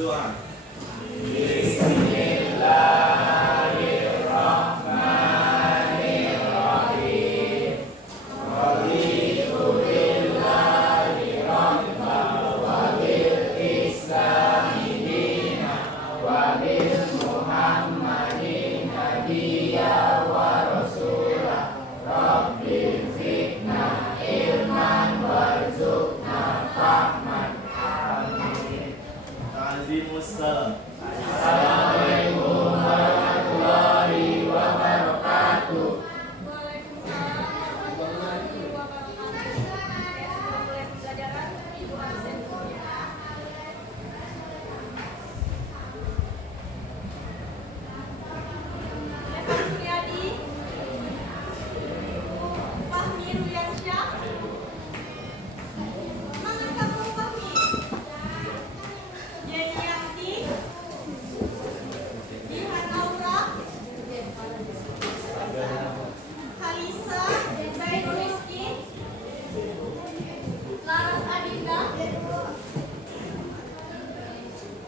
berdoa. Azimussalam. Assalamualaikum warahmatullahi wabarakatuh. Waalaikumsalam warahmatullahi wabarakatuh. Mulai pembelajaran Ibu absen dulu ya. Evan Suryadi, Fahmi Ruyansyah. Mana kamu Fahmi? Yenianti, Jihan Aura, Halisa, Zainul Rizky, Laras Adinda,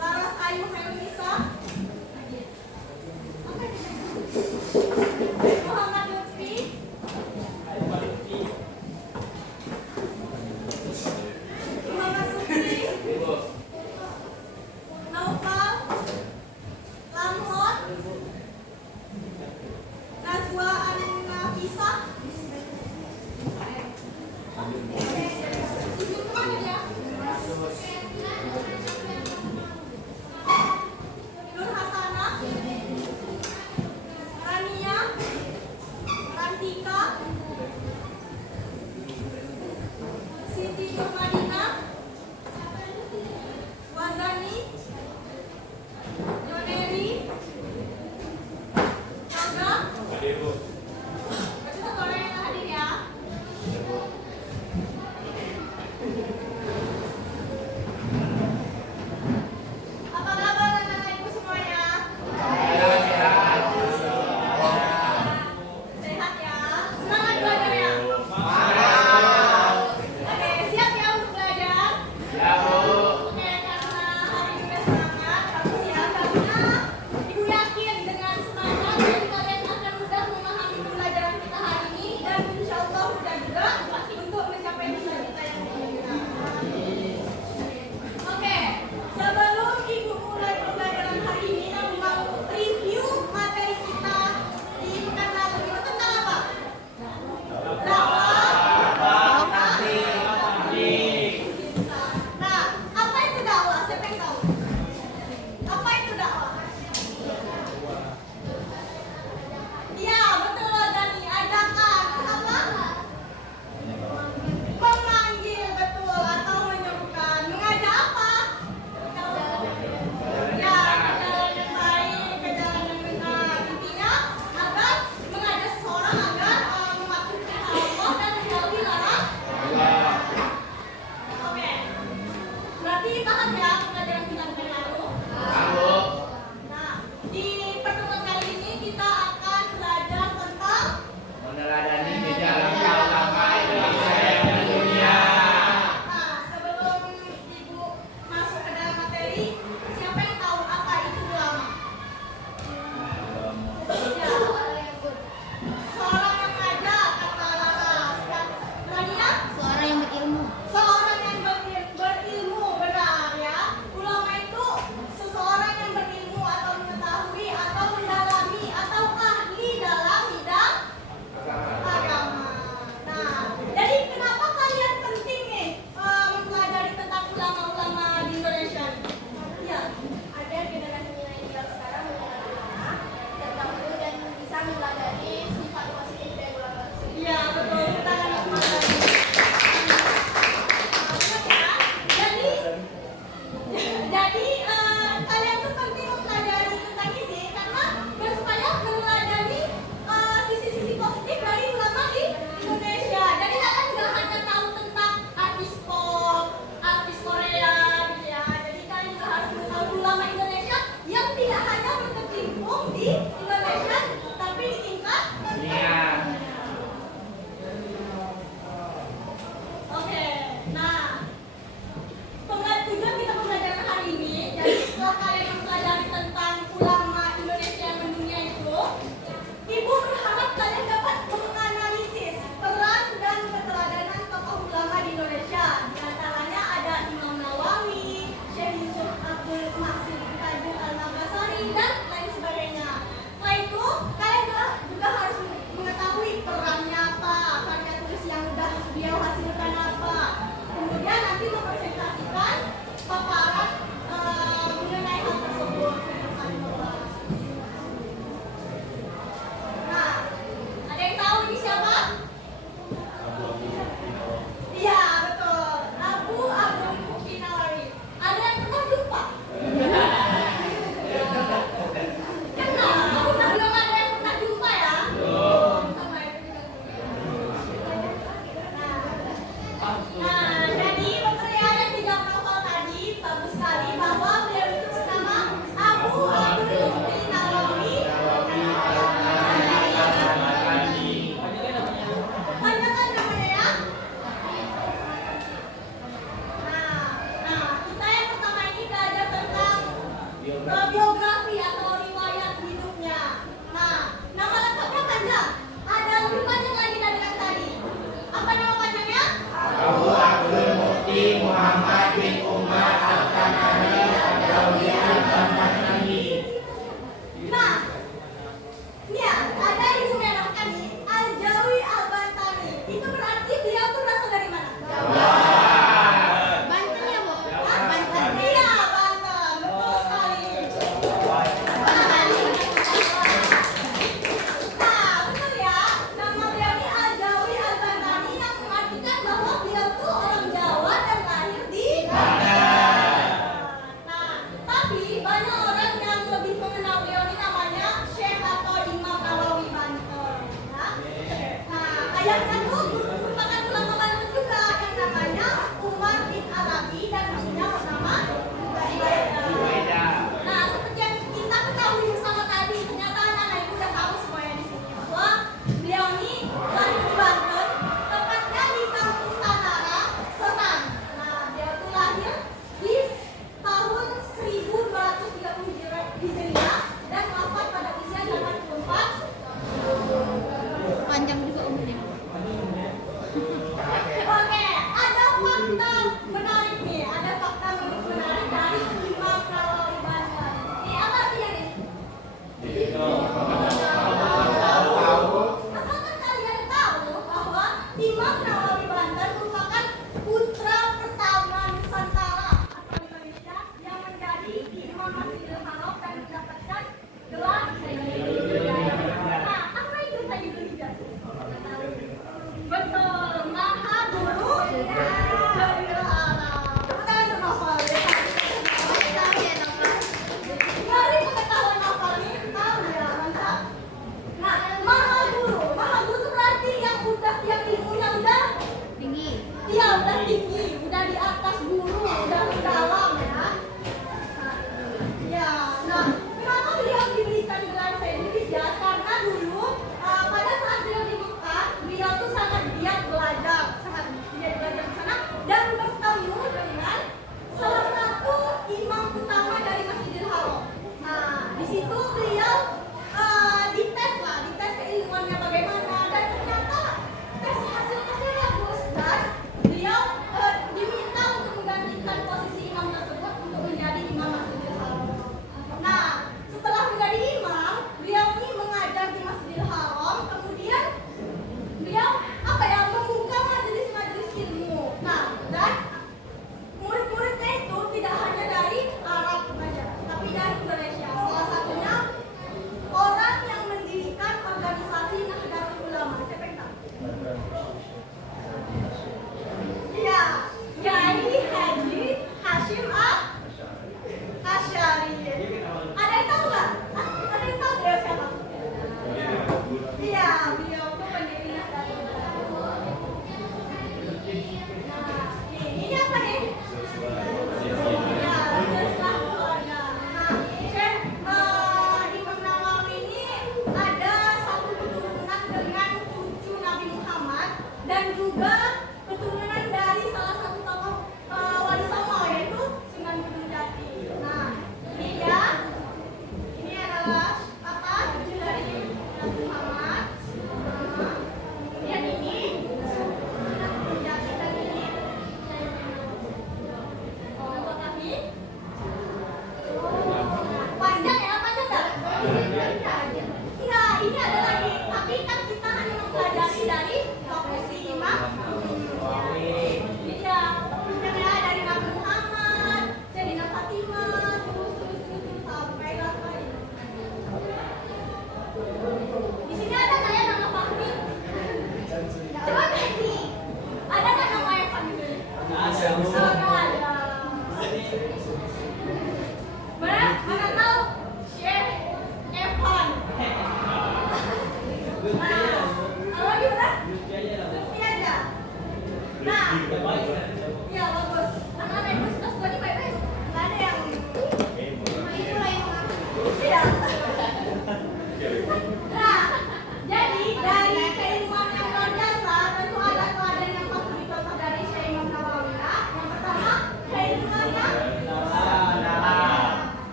Laras Ayu Helmisa, Muhammad Lutfi, Muhammad Sukri, Naufal, Lamhot, Nazwa An-Nafisah. Ibu kemana dia? Nur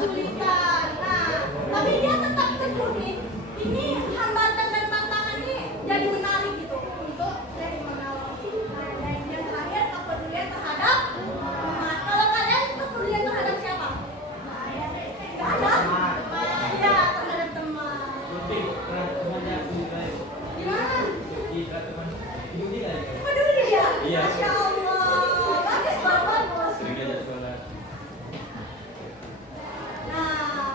kesulitan. Nah, tapi dia tetap tekuni. Ini hambatan dan tantangan ini jadi menarik gitu untuk jadi mengawal. Nah, dan yang terakhir kepedulian terhadap teman. Kalau kalian kepedulian terhadap siapa? Gak ada. Iya, terhadap teman. Gimana? Peduli ya? Iya. Masya Allah. Bagus banget, bos. Sering diajak sekolah. Nah,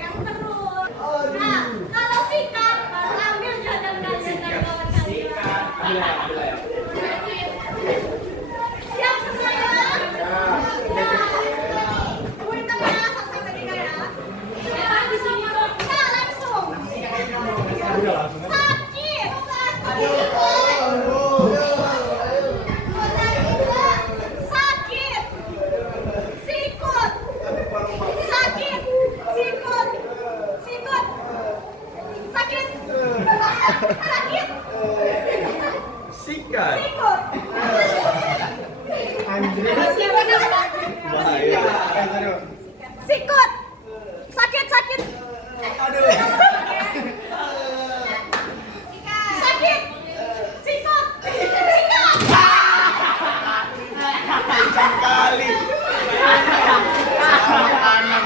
pegang terus. Nah, kalau sikat baru ambil jajan kalian dari kawan kalian. Siap semua ya? Tungguin tengah sampai tiga ya. Di sini dong. Nah, langsung. Sakit. Sakit. Sikut. Sakit. Sikut. Sikut. Sakit. Sakit. Sikat. Sikut. Bahaya. Sikut. Sakit, sakit. Sakit. Sikut. Sikat. Kencang kali. Anak.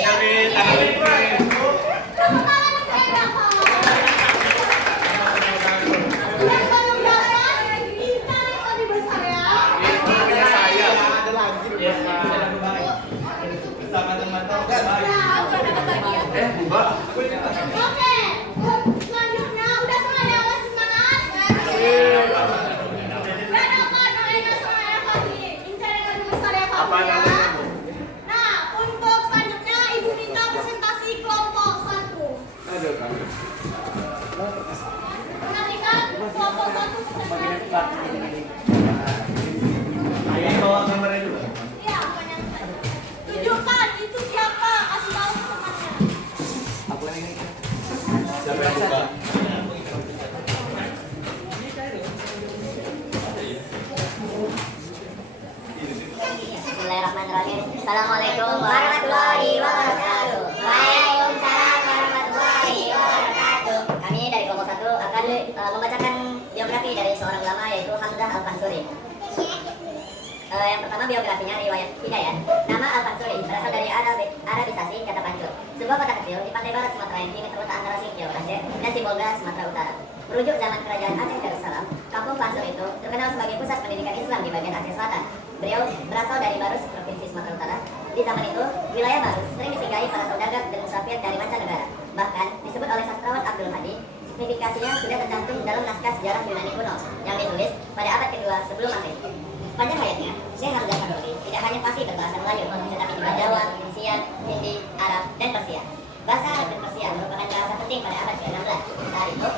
Jadi tangan ini. Tepuk tangan untuk Enda, Pak. Yang baru jalan, kita yang lebih besar ya. Itu punya saya. Ada lagi. Ya, bersama teman-teman. Mbak. Oke, selanjutnya udah semuanya masih semangat? Dan apa doanya semuanya pagi? Incar yang lebih besar ya Apa Pak ya. namanya, Bu? Nah, untuk selanjutnya Ibu minta presentasi kelompok 1. Aduh, kami. Perhatikan kelompok 1 presentasi. Ayah bawa kameranya dulu. Iya, tunjukkan itu siapa, kasih tahu ke temannya. Siapa yang buka? Bismillahirrahmanirrahim. Assalamualaikum warahmatullahi wabarakatuh. Waalaikumsalam warahmatullahi wabarakatuh. Kami dari kelompok 1 akan membacakan biografi dari seorang ulama yaitu Hamzah Al-Fansuri. Yang pertama biografinya riwayat hidayat. Nama Al-Fansuri berasal dari Arabisasi kata Pancur, sebuah kota kecil di pantai barat Sumatera yang kini terletak antara Singkil, Aceh dan Sibolga, Sumatera Utara. Merujuk zaman kerajaan Aceh Darussalam, kampung Fansur itu terkenal sebagai pusat pendidikan Islam di bagian Aceh Selatan. Beliau berasal dari Barus, provinsi Sumatera Utara. Di zaman itu, wilayah Barus sering disinggahi para saudagar dan musafir dari mancanegara. Bahkan disebut oleh sastrawan Abdul Hadi, signifikasinya sudah tercantum dalam naskah sejarah Yunani kuno yang ditulis pada abad kedua sebelum Masehi. Sepanjang hayatnya, Syekh Hamzah Fansuri tidak hanya fasih berbahasa Melayu, tetapi juga Jawa, Persian, Hindi, Arab, dan Persia. Bahasa Arab dan Persia merupakan bahasa penting pada abad ke-16. Saat itu,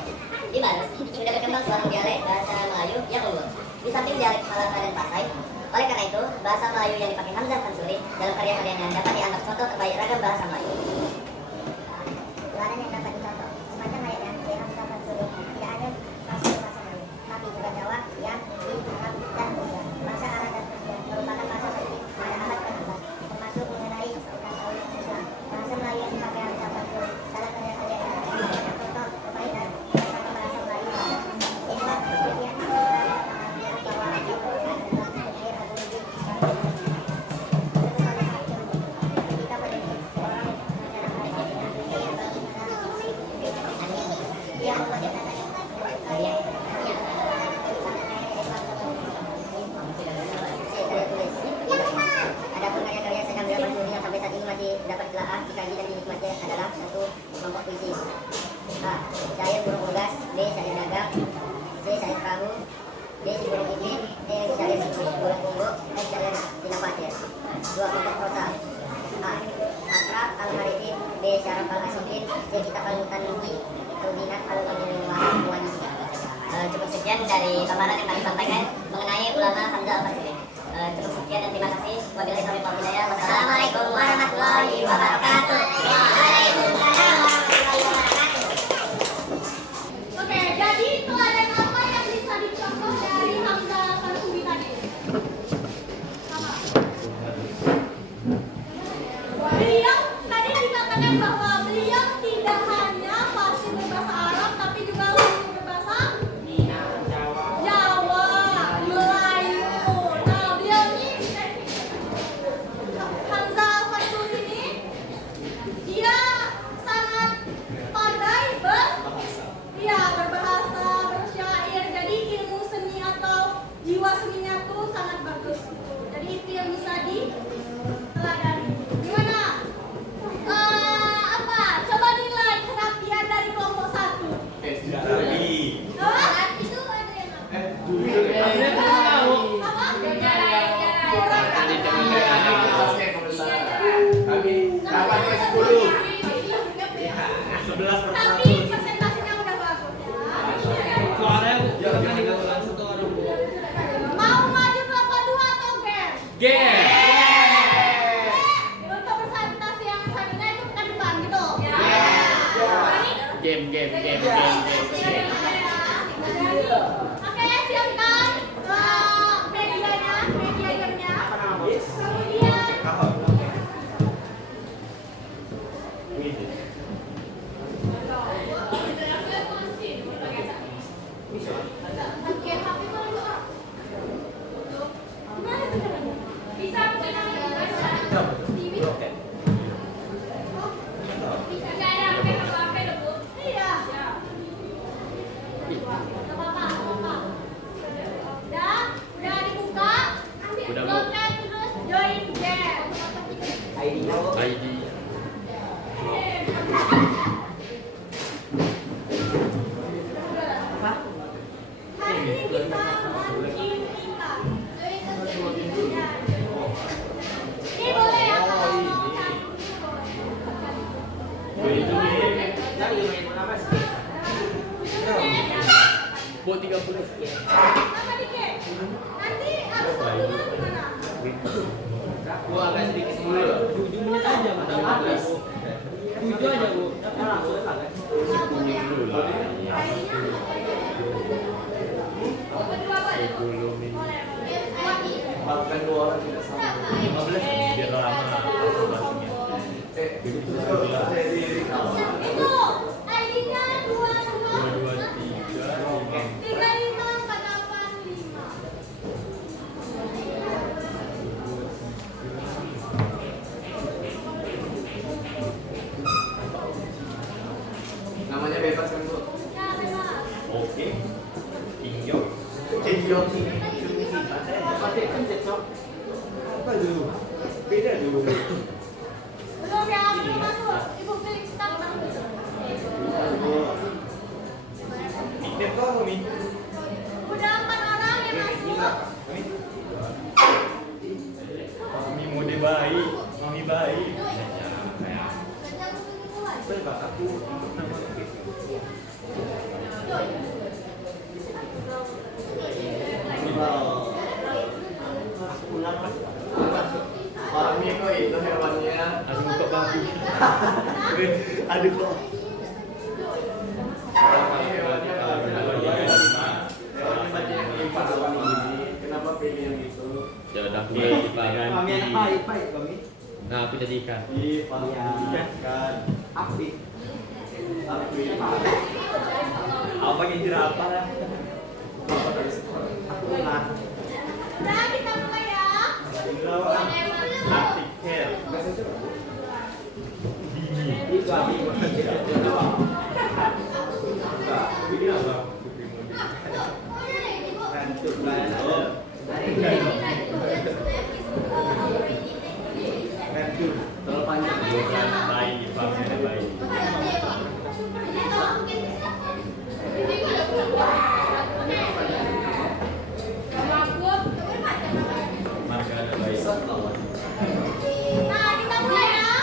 di Barus sudah berkembang seorang dialek bahasa Melayu yang unggul. Di samping dialek Malaka dan Pasai, oleh karena itu, bahasa Melayu yang dipakai Hamzah Fansuri dalam karya-karyanya dapat dianggap contoh terbaik ragam bahasa Melayu. Ulanan yang dapat dicontoh, sepanjang hayatnya Syekh Hamzah Fansuri tidak ada fasih bahasa Melayu, tapi juga Jawa, yang Arab, dan Persia. Bahasa Arab dan Persia merupakan bahasa penting pada abad ke-16, termasuk mengenai tasawuf Islam. Bahasa Melayu yang dipakai Hamzah Fansuri dalam karya-karyanya adalah contoh terbaik dan ragam bahasa Melayu. Sehingga kemudian bahwa Adapun karya-karya Syekh Hamzah Fansuri yang sampai saat ini masih dapat ditelaah, dikaji dan dinikmati adalah satu kelompok puisi. A. Syair burung unggas. B. Syair dagang. C. Syair perahu. D. Si burung pipit. E. Syair burung bumbu. F. Syair sinapati. Dua kelompok prosa. A. Asraf al-Harithim. B. Syaraf al-Asyidin. C. Kitab al-Mutaniki. Tauzinat al-Muwani. Cukup sekian dari paparan yang kami sampaikan mengenai ulama Hamzah Al-Fansuri. Cukup sekian dan terima kasih. Wabillahi taufiq wal hidayah. Wassalamualaikum warahmatullahi wabarakatuh. Waalaikumsalam warahmatullahi wabarakatuh. Oke, jadi teladan apa yang bisa dicontoh dari Hamzah Fansuri tadi? Sama. Beliau tadi dikatakan bahwa beliau tidak hanya fasih berbahasa Arab, tapi juga fasih berbahasa Jawa, Melayu. Nah, beliau ini Hamzah Fansuri ini dia sangat pandai berbahasa, bersyair. Jadi ilmu seni atau jiwa seninya tuh sangat bagus. Game. Untuk presentasi yang selanjutnya itu pekan depan gitu. Game. Oke, siapkan medianya, media gamenya. Kemudian udah dibuka. Udah, Bu. Oke, terus join game. ID. Hari ini kita menginginkan. Ini boleh ya kalau mau Bu 30 sekian. apa dikit? Nanti harus duluan gimana? Gua agak sedikit dulu. 7 menit aja mas habis 7 aja bu langsung Makan 2 orang tidak sama. 15 biar lama masuknya. Itu ID-nya 223 3545. Namanya bebas kan, Bu? Ya, bebas. Oke. Inyo. pakai pencet sok Apa dulu? Beda dulu. Belum ya, belum masuk. Ibu Felix start dulu. Mikir kau, Mi. Udah 4 orang yang masuk. Mami mode baik. Mami baik. Bebas aku. Mami kok itu hewannya. Langsung buka babi. Aduh kok. Mami hewannya hewannya banyak yang lipat lawan ini. Kenapa pilih yang itu? Ya udah aku ganti ganti. Mami anak baik Mami Nah, aku jadi ikan. Di kan. api Apa yang jerapah lah? Udah, kita mulai ya. Plastic hair. itu api Ini apa? ngantuk banget Terlalu panjang. Bukan bayi, pamnya ada bayi. Marga ada bayi. Nah, kita mulai ya.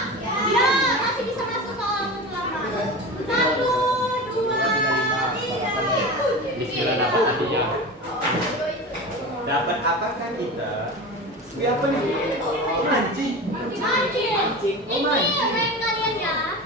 Ya, masih bisa masuk kalau aku lama. 1, 2, 3. Bismillah dapat hadiah. Dapat apa kan kita? Wih, apa nih? Mancing. Mancing. Ini rank kalian ya.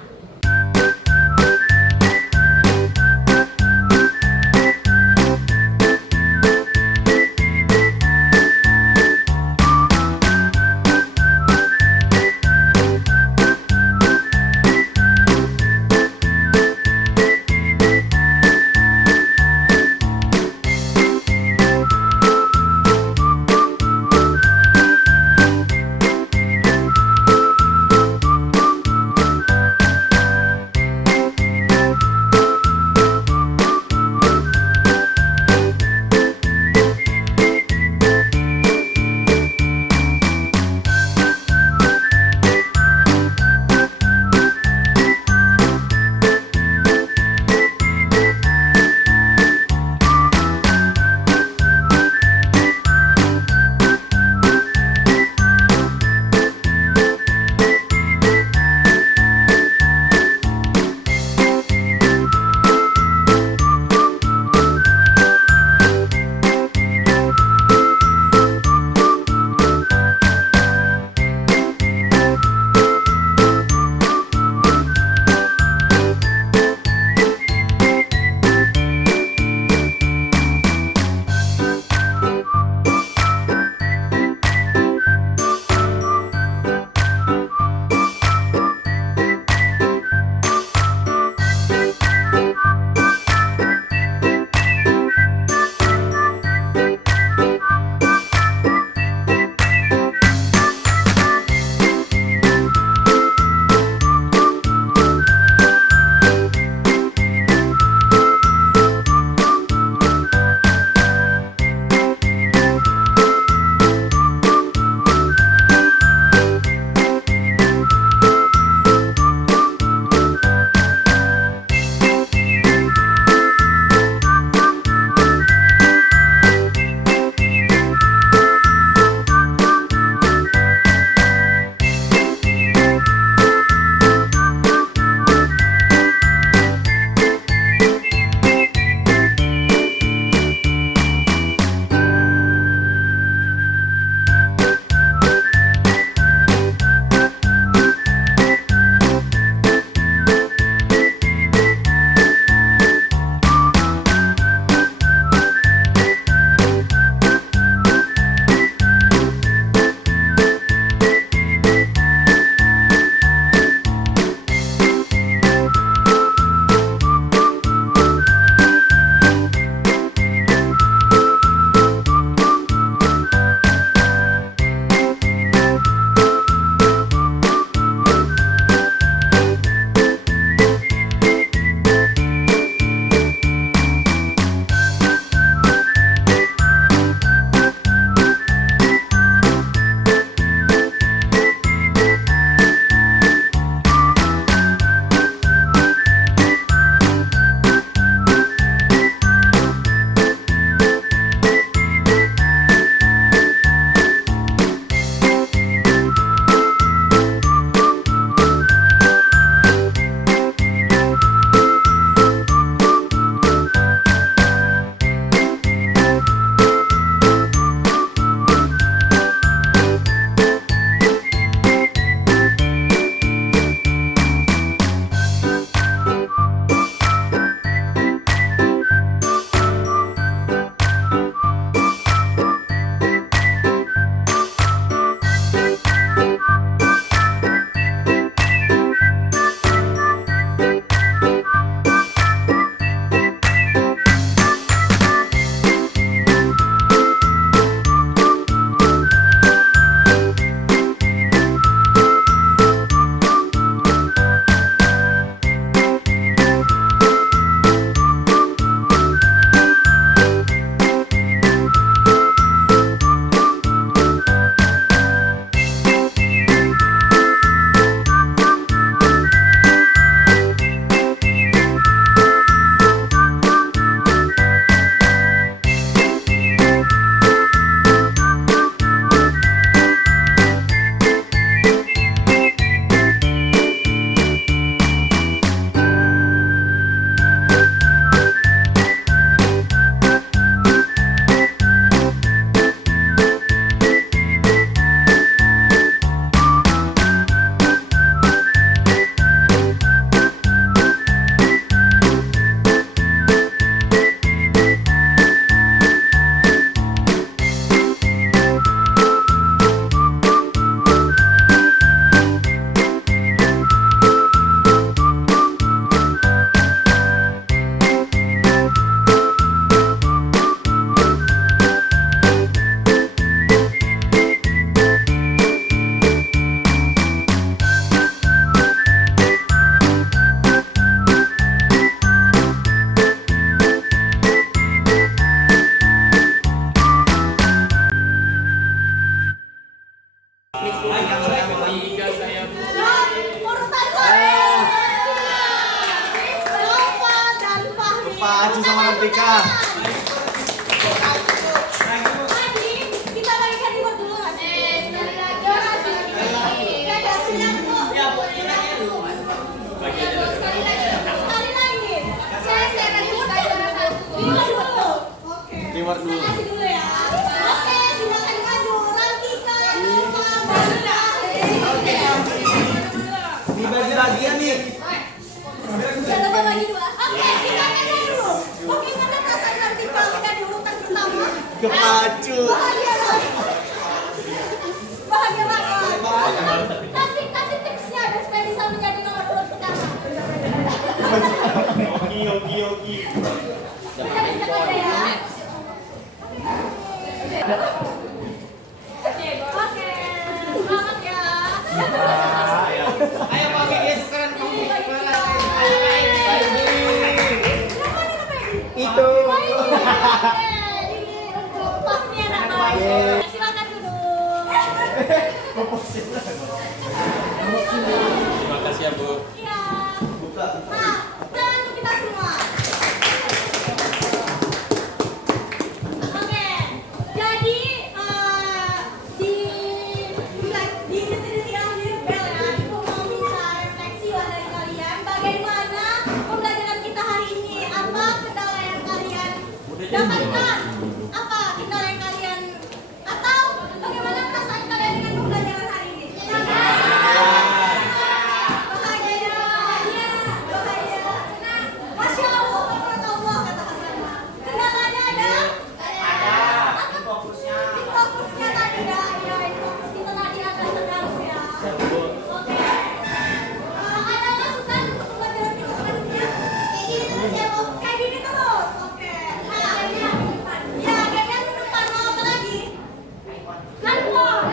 Rika. Adi, kita bagikan reward dulu nggak sih? Ya, ada siap kok. Sekali lagi. Saya kasih reward dulu. Oke. Reward dulu. Saya kasih dulu ya. Oke, silakan maju. Rantika, Nova, Banda. Dibagi lagi ya nih. Jangan lupa bagi dua. Oke, kita tanya dulu. Bagaimana perasaan Rantika ketika di urutan pertama? Kepacu. Bahagia banget. Bahagia banget. Kasih tipsnya biar supaya bisa menjadi nomor urut pertama. Oki. Kita aja ya. Oke, selamat ya. Ayo pakai dia tukeran kamu. Itu. Ini untuk pasnya namanya. Silakan duduk. Terima kasih ya Bu. Iya. Nah, dan untuk kita semua. Oke, jadi di detik-detik akhir bel ya, aku mau minta refleksi lah dari kalian. Bagaimana pembelajaran kita hari ini? Apa kendala yang kalian dapatkan? Apa kendala yang kalian atau bagaimana perasaan kalian dengan pembelajaran hari ini? Bahagia. Masya Allah, Allah kata Hasan. Kendalanya ada? Apa? Fokusnya tadi ya, fokus kita tadi agak terganggu ya. Oke. Ada masukan untuk pembelajaran kita selanjutnya? Kayak gini terus ya, Bu? Kayak gini terus. Oke. Nah, ya, kayaknya ke depan mau apa lagi? Handphone.